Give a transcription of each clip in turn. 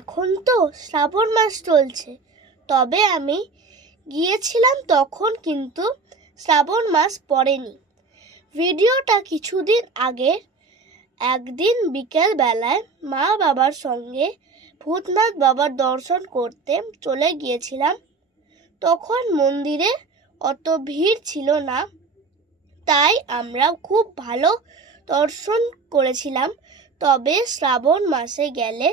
এখন তো শ্রাবণ মাস চলছে, তবে আমি গিয়েছিলাম তখন কিন্তু শ্রাবণ মাস পড়েনি। ভিডিওটা কিছুদিন আগে একদিন বিকেল বেলায় মা বাবার সঙ্গে ভূতনাথ বাবার দর্শন করতে চলে গিয়েছিলাম। তখন মন্দিরে অত ভিড় ছিল না, তাই আমরা খুব ভালো দর্শন করেছিলাম। তবে শ্রাবণ মাসে গেলে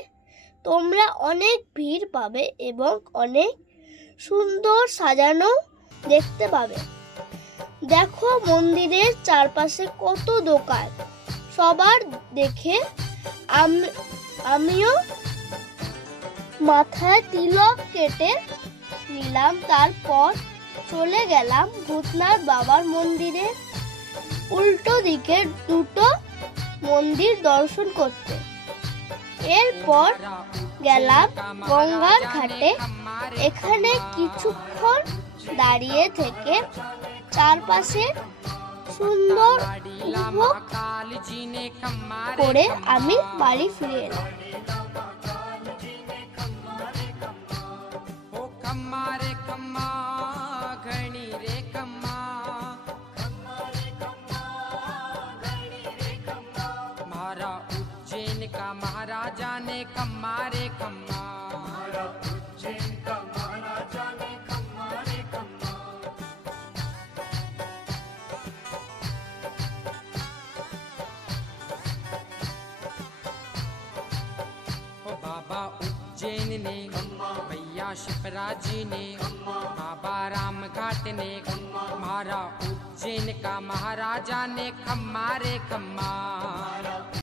তোমরা অনেক ভিড় পাবে এবং অনেক সুন্দর সাজানো দেখতে পাবে। দেখো মন্দিরের চারপাশে কত দোকান, সবার দেখে আমিও মাথায় তিলক কেটে নিলাম। তারপর চলে গেলাম ভূতনাথ বাবার মন্দিরে। উল্টো দিকে দুটো মন্দির দর্শন করতে। এরপর গেলাম গঙ্গার ঘাটে। এখানে কিছুক্ষণ দাঁড়িয়ে থেকে চারপাশে সুন্দর উপভোগ করে আমি বাড়ি ফিরে এলাম। उज्जैन का महाराजा ने खम्मा रे खम्मा, उज्जैन का महाराजा ने खम्मा रे खम्मा। ओ बाबा उज्जैन ने, भैया शिवराज जी ने, बाबा राम घाट ने, हमारा उज्जैन का महाराजा ने खम्मा रे खम्मा।